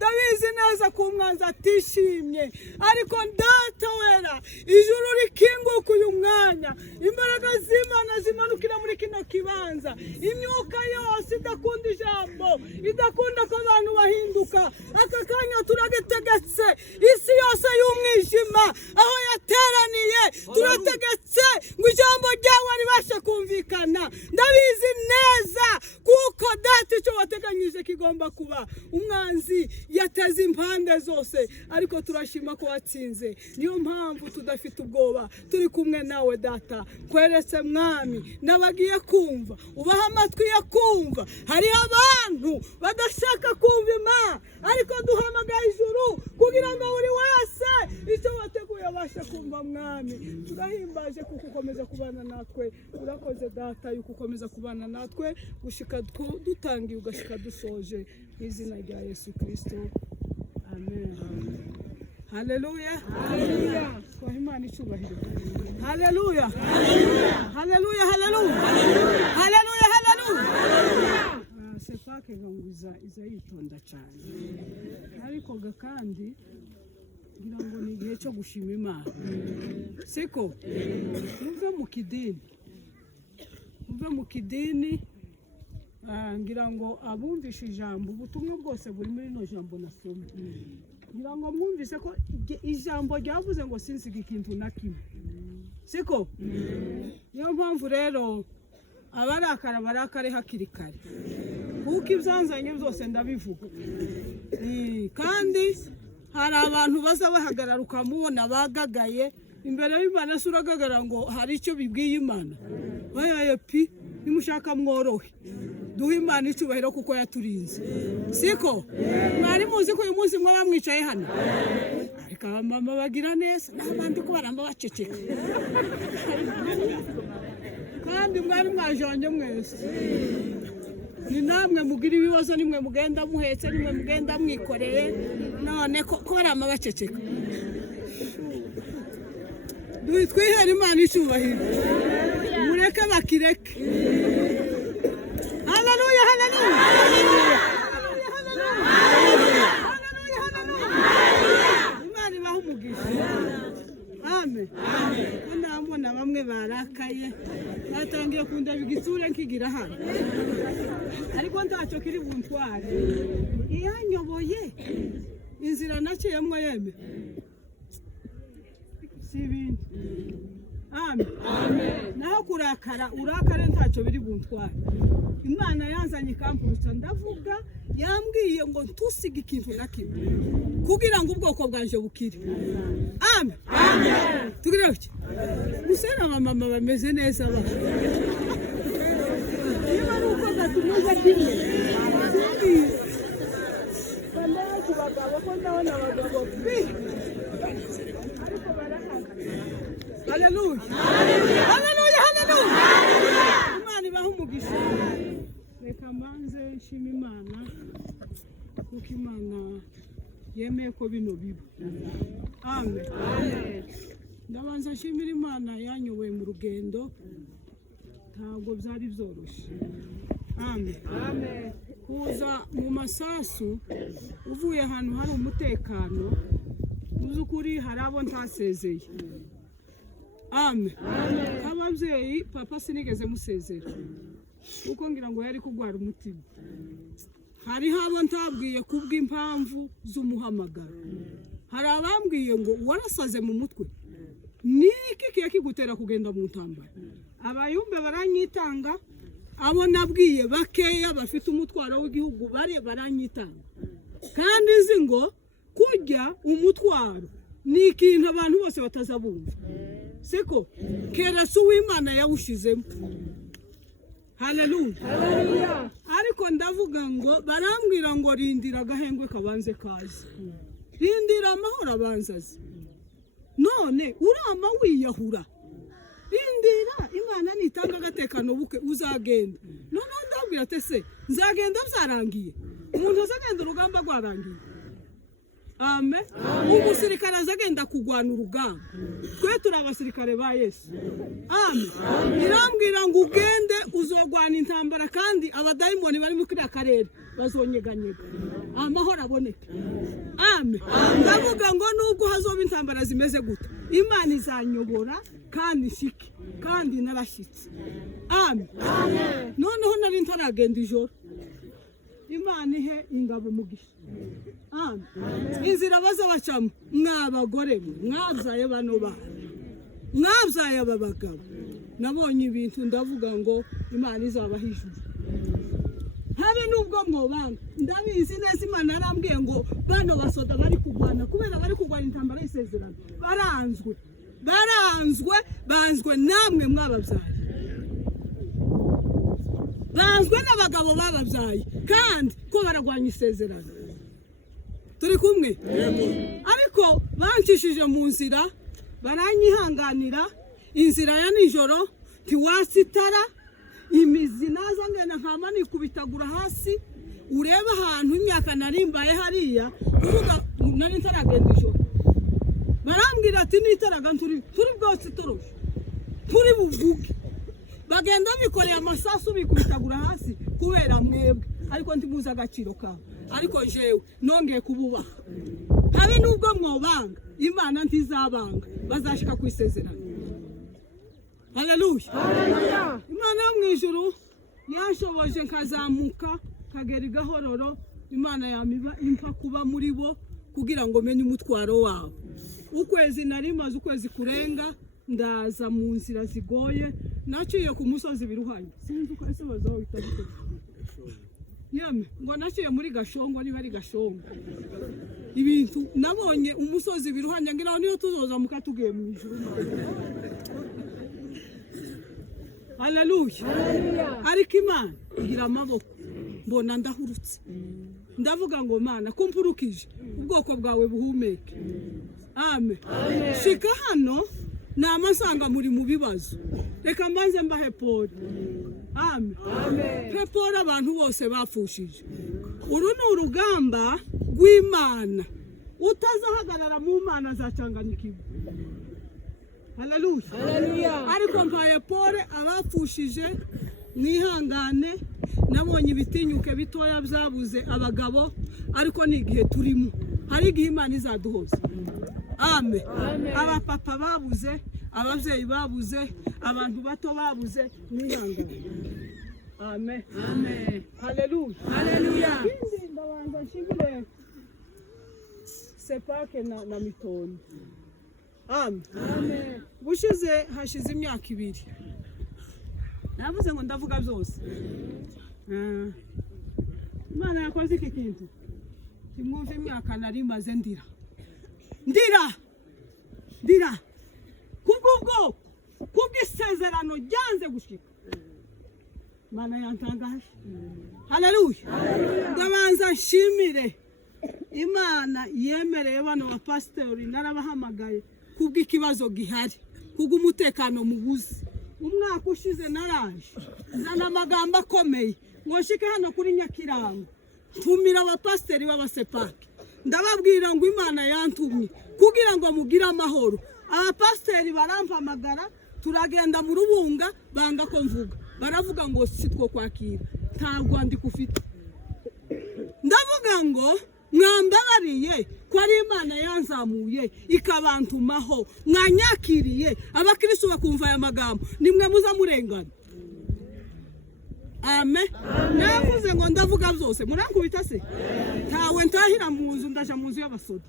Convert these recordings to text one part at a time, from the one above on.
ndabizi neza ko umwanzi atishimye, ariko data wera ijuru rikinguka uyu mwanya, imbaraga z'Imana zimanukira muri kino kibanza, imyuka yose idakunda ijambo, idakunda ko abantu bahinduka, aka kanya turagitegetse isi yose y'umwijima aho yateraniye, turategetse ngo ijambo ryawe ribashe kumvikana. Ndabizi neza kuko data icyo wateganyije kigomba kuba. Umwanzi yateze impande zose, ariko turashima ko watsinze. Niyo mpamvu tudafite ubwoba, turi kumwe nawe data. Kweretse mwami nabagiye kumva, ubaha amatwi yo kumva. Hariho abantu badashaka kumva Imana, ariko duhamagaye ijuru kugira ngo buri wese icyo wateguye abashe kumva. Mwami turahimbaje kuko ukomeza kubana natwe. Urakoze data yuko ukomeza kubana natwe gushika dutangiye ugashika dusoje, mu izina rya Yesu Kristo, amen. Haleluya, haleluya. Kwa Imana icyubahiro. Haleluya, haleluya, haleluya, haleluya, haleluya. Sepake ngonguza iza yitonda cyane, ariko kandi ngira ngo ni igihe cyo gushima Imana. Siko muve mu kidini, ngira ngo abumvishe ijambo, ubutumwa bwose buri muri no jambo nasomye. Ngira ngo mwumvise ko ijambo ryavuze ngo sinsiga ikintu na kimwe. Siko niyo mpamvu rero abarakara barakare hakiri kare, kuko ibyanzanye byose ndabivuga. Kandi hari abantu baza bahagarara ukamubona bagagaye imbere y'Imana, suragagara ngo hari icyo bibwiye Imana. Oya pi, nimushaka mworohe, duhe Imana icyubahiro kuko yaturinze. Siko mwari muzi ko uyu munsi mwaba mwicaye hano, ariko abamama bagira neza n'abandi ko baramba baceceka, kandi mwari mwajanye mwese. Ni namwe mugira ibibazo, nimwe mugenda muhetse, nimwe mugenda mwikoreye, none ko baramba baceceka. Twihera Imana icyubahiro, mureke bakireke. Haleluya, haleluya, haleluya, haleluya, haleluya. Imana ibahe umugisha. Amen. Ndabona bamwe barakaye, batangiye kundeba igitsure nkigira hano, ariko ntacyo kiri buntware. Iyanyoboye inzira naciyemwe yeme sibindi. Amen, amen. Naho kurakara urakare ntacyo biri buntware. Imana yanzanye kampurutsa, ndavuga yambwiye ngo ntusige ikintu na kimwe kugira ngo ubwoko bwanje bukire. Amen, amen. Tugire iki musena mama bameze neza ba niba nuko gatumuza kimwe banda kubagabo ko ndabona abagabo bi ariko barahaka. Haleluya, haleluya, haleluya, haleluya. Imana ibahe umugisha. Reka mbanze nshima Imana kuko Imana yemeye ko bino biba. Amen, amen. Ndabanza nshimira Imana yanyoboye mu rugendo, ntabwo byari byoroshye. Amen, amen. Kuza mu masasu uvuye ahantu hari umutekano, uzukuri hari abo ntasezeye. Amen, amen. Ababyeyi papa sinigeze musezera kuko ngira ngo yari kugwara umutima. Hariho abo ntabwiye kubw'impamvu z'umuhamagaro. Hari abambwiye ngo warasaze mu mutwe, niki kiye kigutera kugenda mu ntambara. Abayumbe baranyitanga, abo nabwiye bakeya bafite umutwaro w'igihugu baranyitanga. Kandi nzi ngo kujya umutwaro ni ikintu abantu bose batazabumva. Siko kera su w'Imana yawushizemo. Haleluya, haleluya. Ariko ndavuga ngo barambwira ngo rindira gahengwe kabanze kazi, rindira amahoro abanzazi. None urama wiyahura, rindira Imana nitanga agatekano buke uzagenda. None ndabwira ate se nzagenda byarangiye, umuntu azagenda urugamba rwarangiye. Amen. Umusirikare azagenda kugwana urugamba. Twe turi abasirikare ba Yesu. Amen. Irambwira ngo ugende uzogwana intambara kandi abadayimoni bari mu kiriya karere bazonyeganyega. Amahoro aboneke. Amen. Ndavuga ngo nubwo hazoba intambara zimeze gute, Imana izanyobora kandi nshike kandi narashitse. Amen. Noneho nari ntaragenda ijoro. Imana ihe ingabo umugisha. Amen. Inzira bazabacamo mwabagore mwabyaye bano bana, mwabyaye aba bagabo. Nabonye ibintu ndavuga ngo Imana izabaha ijuru. Habe nubwo mwobanga ndabizi neza Imana yarambwiye ngo bano basoda bari kugwana kubera bari kugwana intambara y'isezerano banzwe namwe mwababyaye, banzwe n'abagabo bababyaye kandi ko baragwanya isezerano. Turi kumwe? Ariko bancishije mu nzira baranyihanganira, inzira ya nijoro ntiwasitara, imizi naza ngena nkama nikubitagura hasi. Ureba ahantu imyaka narimbaye hariya kuvuga nari ntaragenda ijoro. Barambwira ati nitaraga turi bwose toroshe turi buvuge. Bagenda bikoreye amasasu bikubitagura hasi kubera mwebwe, ariko ntimuzi agaciro kawe. Ariko jewe nongeye kububaha. Habe nubwo mwobanga Imana ntizabanga, bazashika ku isezerano. Haleluya. Imana yo mwijuru yashoboje nkazamuka kagera igahororo. Imana yamiba impa kuba muri bo kugira ngo menye umutwaro wabo. Ukwezi narimaze ukwezi kurenga ndaza mu nzira zigoye, naciye ku musozi biruhanye. Sinzi uko ese bazawita bite. Yeme ngo naciye muri Gashongo, niba ari Gashongo. Ibintu nabonye umusozi biruhanye ngira niyo tuzoza mukatugiye mu ijuru. Haleluya. Ariko Imana igira amaboko, mbona ndahurutse. Ndavuga ngo Mana kumpurukije ubwoko bwawe buhumeke. Amen. Shika hano namasanga muri mu bibazo. Reka mbanze mbahe Paul. Amen. Paul abantu bose bapfushije. Uru ni urugamba rw'Imana. Utazahagarara mu Mana azacanganikirwa. Haleluya. Ariko mpaye Paul abapfushije mwihangane. Nabonye ibitinyuke bitoya byabuze abagabo, ariko ni igihe turimo. Hari igihe Imana izaduhoza. Amen. Abapapa babuze, abavyeyi babuze, abantu bato babuze, mwihangane. Amen. Haleluya. Kindi ndabanza nshimire Sepake na Mitoni. Amen. Bushize hashize imyaka 2. Navuze ngo ndavuga byose. Imana yakoze iki kintu. Kimwumva imyaka narimaze ndira. Kubw'isezerano ryanze gushika. Imana yantangaje. Haleluya. Ndabanza nshimire Imana yemereye bano ba pastori narabahamagaye kubw'ikibazo gihari, kubw'umutekano mubuze. Umwaka ushize naraje zana amagambo akomeye ngo shike hano kuri Nyakirango, tumira aba pastori b'abasepake, ndababwira ngo Imana yantumye kugira ngo mugire amahoro. Aba pastori barampamagara, turagenda mu Rubunga, banga ko mvuga, baravuga ngo sitwo kwakira, nta rwandiko ufite. Ndavuga ngo mwambabariye ko ari Imana yanzamuye ikabantumaho, mwanyakiriye abakristo bakumva aya magambo, nimwe muza murengana. Amen. Navuze ngo ndavuga byose, murankubita se? Ntawe ntahira mu nzu, ndaja mu nzu y'abasoda.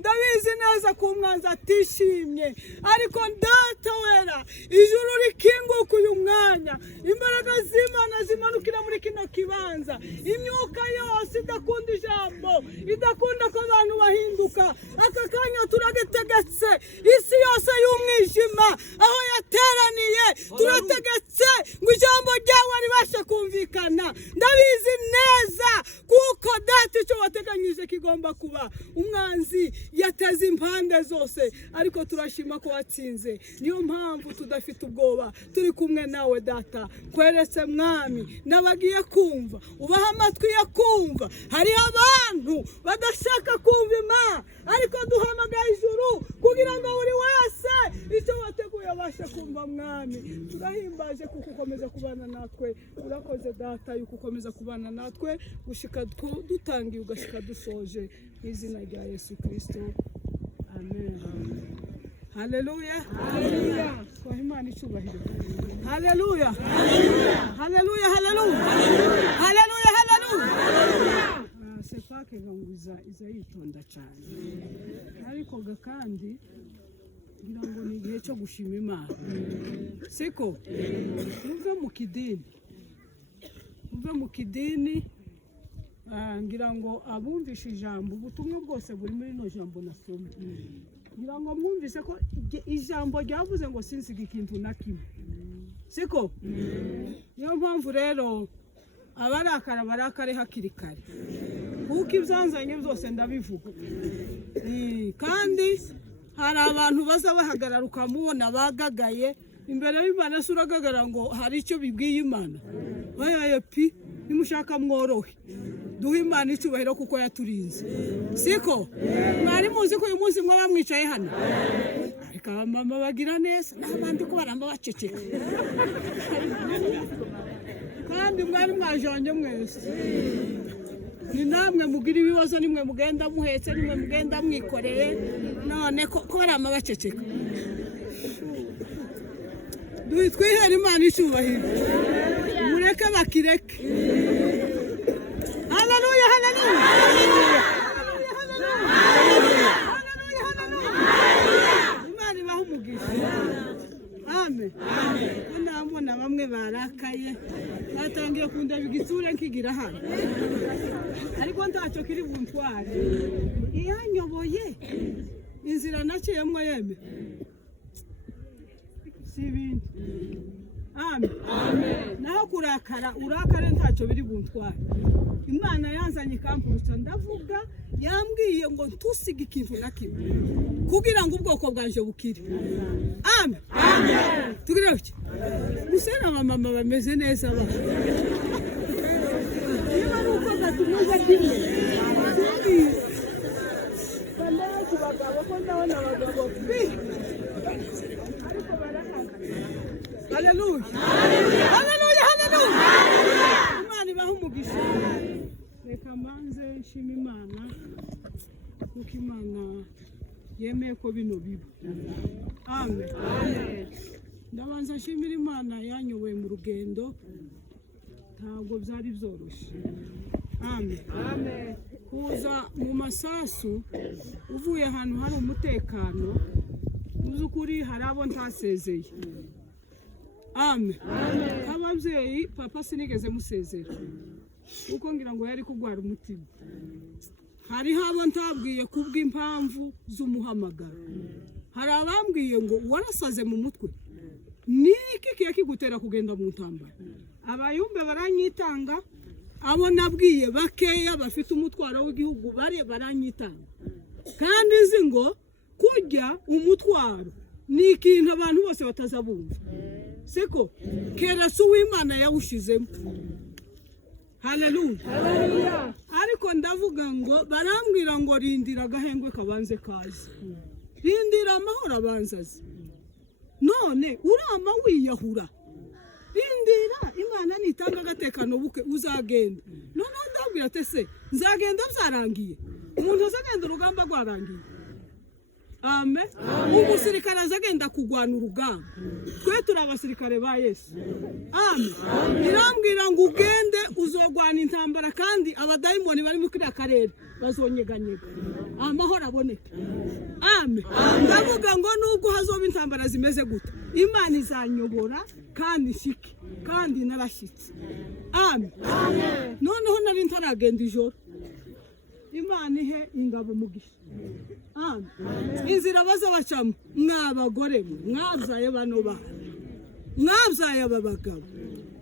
Ndabizi neza ko umwanzi atishimye, ariko Data wera ijuru rikinguka uyu mwanya, imbaraga z'Imana zimanukira muri kino kibanza. Imyuka yose idakunda ijambo, idakunda ko abantu bahinduka, aka kanya turagetegetse isi yose y'umwijima aho yateraniye, turategetse wese ngo ijambo ryawe ribashe kumvikana. Ndabizi neza kuko data icyo wateganyije kigomba kuba. Umwanzi yateze impande zose, ariko turashima ko watsinze. Niyo mpamvu tudafite ubwoba, turi kumwe nawe data. Kweretse mwami n'abagiye kumva, ubaha amatwi yo kumva. Hariho abantu badashaka kumva Imana, ariko duhamagaye ijuru kugira ngo buri wese icyo wateguye abashe kumva. Mwami turahimbaje kuko ukomeza kubana natwe. Urakoze data yuko ukomeza kubana natwe gushika dutangiye ugashika dusoje, mu izina rya Yesu Kristo, amen. Haleluya, haleluya. Kwa Imana icyubahiro. Haleluya, haleluya, haleluya, haleluya, haleluya. Sepake nganguza izayitonda cyane, ariko kandi ngira ngo ni igihe cyo gushima Imana. Siko muve mu kidini, ngira ngo abumvishe ijambo, ubutumwa bwose buri muri no jambo nasomye. Ngira ngo mwumvise ko ijambo ryavuze ngo sinsiga ikintu na kimwe. Siko niyo mpamvu rero abarakara barakare hakiri kare, kuko ibyanzanye byose ndabivuga. Kandi hari abantu baza bahagarara ukamubona bagagaye imbere y'Imana, se uragagara ngo hari icyo bibwiye Imana. Oya pi, nimushaka mworohe, duhe Imana icyubahiro kuko yaturinze. Siko mwari muzi ko uyu munsi mwe bamwicaye hano, ariko abamama bagira neza n'abandi ko baramba baceceka, kandi mwari mwajanye mwese. Ni namwe mugira ibibazo, nimwe mugenda muhetse, nimwe mugenda mwikoreye, none ko baramba baceceka. Twihera Imana icyubahiro, mureke bakireke. Haleluya, haleluya, haleluya, haleluya, haleluya. Imana ibahe umugisha. Amen. Ndabona bamwe barakaye, batangiye kundeba igitsure nkigira hano, ariko ntacyo kiri buntware. Iyanyoboye inzira naciyemwo yeme si ibindi. Amen. Naho kurakara urakare ntacyo biri buntware. Imana yanzanye ikampurutsa, ndavuga yambwiye ngo ntusige ikintu na kimwe kugira ngo ubwoko bwanje bukire. Amen. Tugire iki musena mama bameze neza ba. Niba nuko gatumuze kimwe kandi bagabo ko ndabona abagabo ariko barahaka. Haleluya, haleluya, haleluya. Imana ibahe umugisha. Reka manze nshima Imana kuko Imana yemeye ko bino biba. Amen. Ndabanza nshimira Imana yanyoboye mu rugendo, ntabwo byari byoroshye. Amen. Kuza mu masasu uvuye ahantu hari umutekano, uzukuri hari abo ntasezeye. Amen. Ababyeyi papa sinigeze musezera kuko ngira ngo yari kugwara umutima. Hariho abo ntabwiye kubw'impamvu z'umuhamagaro. Hari abambwiye ngo warasaze mu mutwe, niki kiye kigutera kugenda mu ntambara. Abayumbe baranyitanga, abo nabwiye bakeya bafite umutwaro w'igihugu baranyitanga. Kandi nzi ngo kujya umutwaro ni ikintu abantu bose batazabumva. Siko kera si uw'Imana yawushizemo. Haleluya. Ariko ndavuga ngo barambwira ngo rindira agahengwe kabanze kazi, rindira amahoro abanzazi. None urama wiyahura, rindira Imana nitanga agatekano buke uzagenda. None ndabwira ate se nzagenda byarangiye? Umuntu azagenda urugamba rwarangiye. Amen. Umusirikare azagenda kugwana urugamba, twe turi abasirikare ba Yesu. Amen. Irambwira ngo ugende uzogwana intambara, kandi abadayimoni bari mu kiriya karere bazonyeganyega, amahoro aboneke. Amen. Ndavuga ngo nubwo hazoba intambara zimeze gute, Imana izanyobora kandi shiki kandi narashitse. Amen. Noneho nari ntaragenda ijoro, Imana ihe ingabo umugisha. Amen. Inzira baza bacamo mwabagore mwabyaye bano bana, mwabyaye aba bagabo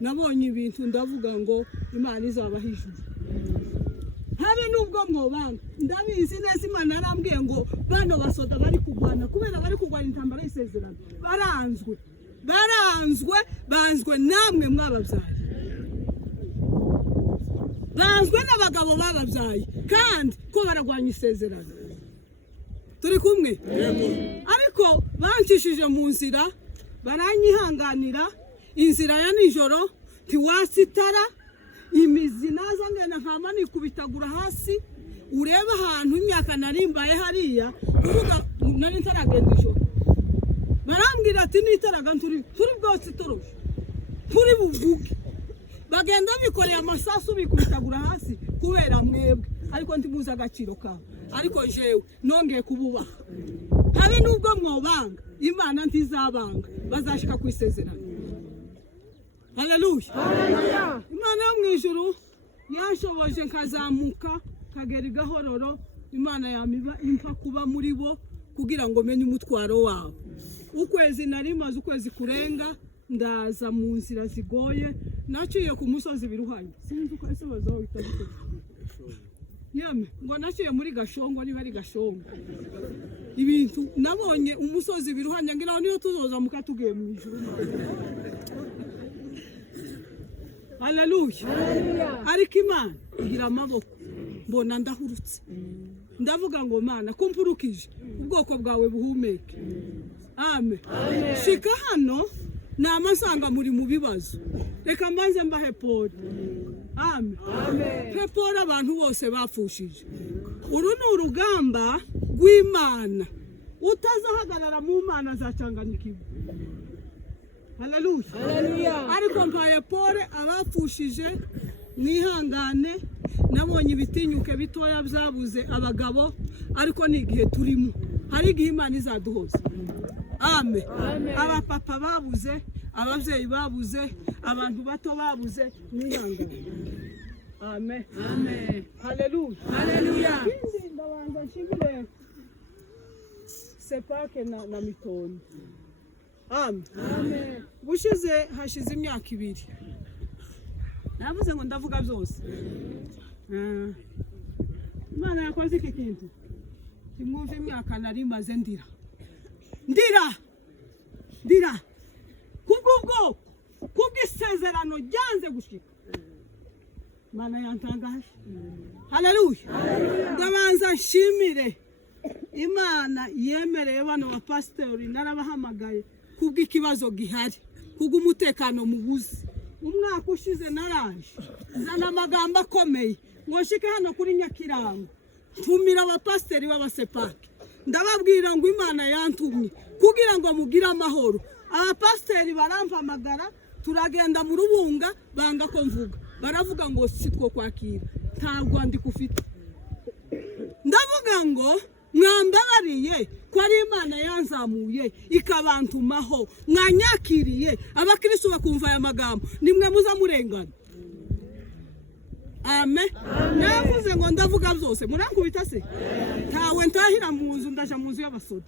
nabonye ibintu ndavuga ngo Imana izabaha ijuru habe nubwo mwobanga ndabizi neza Imana yarambwiye ngo bano basoda bari kugwana kubera bari kugwana intambara y'isezerano banzwe namwe mwababyaye banzwe n'abagabo bababyaye kandi ko baragwanya isezerano turi kumwe ariko bancishije mu nzira baranyihanganira inzira ya nijoro ntiwasitara imizi naza ngena nkama nikubitagura hasi ureba ahantu imyaka narimbaye hariya kuvuga nari ntaragenda ijoro barambwira ati nitaraga turi bwose turusha turi buvuge bagenda bikoreye amasasu bikubitagura hasi kubera mwebwe ariko ndimuza agaciro kawe ariko jewe nongeye kububaha habe nubwo mwobanga Imana ntizabanga bazashika ku isezerano. Haleluya. Imana yo mu ijuru yashoboje nkazamuka kagera igahororo Imana yamiba impa kuba muri bo kugira ngo menye umutwaro wabo. Ukwezi narimaze ukwezi kurenga ndaza mu nzira zigoye naciye ku musozi biruhanye sinzi uko ese bazaho bitabite yame ngo naciye muri Gashongo niba ari Gashongo ibintu nabonye umusozi biruhanye ngira niyo tuzoza mukatugiye mu ijuru. Haleluya. Ariko Imana igira amaboko mbona ndahurutse ndavuga ngo Mana kumpurukije ubwoko bwawe buhumeke. Amen. Shika hano namasanga muri mu bibazo reka mbanze mbahe Paul. Amen. Paul abantu bose bapfushije uru ni urugamba rw'Imana utazahagarara mu Mana zacanganyikirwa. Haleluya. Ariko mpaye Paul abapfushije mwihangane nabonye ibitinyuke bitoya byabuze abagabo ariko ni igihe turimo hari igihe Imana izaduhoza. Amen. Abapapa babuze abavyeyi babuze abantu bato babuze mwihangane. Amen. Haleluya. Ndabanza nshimire Sepake na Mitoni. Amen. Bushize hashize imyaka 2 navuze ngo ndavuga byose. Imana yakoze iki kintu kimwumva imyaka narimaze ndira kubwo kubwisezerano ryanze gushika Imana yantangaje. Haleluya. Ndabanza nshimire Imana yemereye bano ba pastori narabahamagaye kubw'ikibazo gihari kubw'umutekano mubuze. Umwaka ushize naraje zana amagambo akomeye ngo shike hano kuri Nyakirango tumira abapasiteri b'abasepake ndababwira ngo Imana yantumye kugira ngo mugire amahoro. Abapasiteri barampamagara turagenda mu Rubunga banga ko mvuga baravuga ngo sitwo kwakira nta rwandiko ufite. Ndavuga ngo mwambabariye ko ari Imana yanzamuye ikabantumaho mwanyakiriye abakristo bakumva aya magambo nimwe muza murengana. Amen. Navuze ngo ndavuga byose murankubita se ntawe ntahira mu nzu ndaja mu nzu y'abasoda.